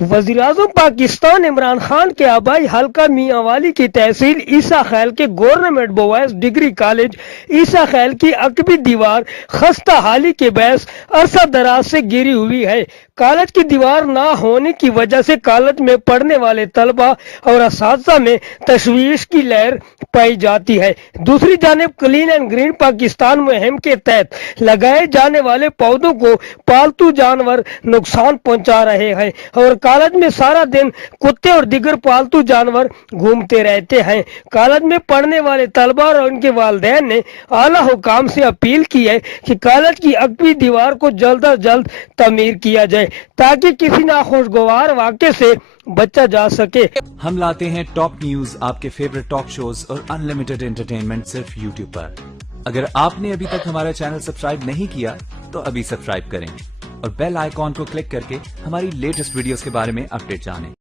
वज़ीर-ए-आज़म पाकिस्तान इमरान खान के आबाई हल्का मियां वाली की तहसील ईसा खैल के गवर्नमेंट बॉयज डिग्री कॉलेज ईसा खैल की अकबी दीवार खस्ता हाली के बायस अरसा दराज से गिरी हुई है। कॉलेज की दीवार ना होने की वजह से कॉलेज में पढ़ने वाले तलबा और असातिज़ा में तशवीश की लहर पाई जाती है। दूसरी जानिब क्लीन एंड ग्रीन पाकिस्तान मुहिम के तहत लगाए जाने वाले पौधों को पालतू जानवर नुकसान पहुंचा रहे हैं और कॉलेज में सारा दिन कुत्ते और दीगर पालतू जानवर घूमते रहते हैं। कॉलेज में पढ़ने वाले तलबा और उनके वालिदैन ने आला हुकाम से अपील की है कि कॉलेज की अगवी दीवार को जल्द अज जल्द तमीर किया जाए ताकि किसी नाखुशगवार वाक़े से बचा जा सके। हम लाते हैं टॉप न्यूज, आपके फेवरेट टॉक शोज और अनलिमिटेड एंटरटेनमेंट सिर्फ यूट्यूब पर। अगर आपने अभी तक हमारा चैनल सब्सक्राइब नहीं किया तो अभी सब्सक्राइब करें और बेल आइकॉन को क्लिक करके हमारी लेटेस्ट वीडियोस के बारे में अपडेट जानें।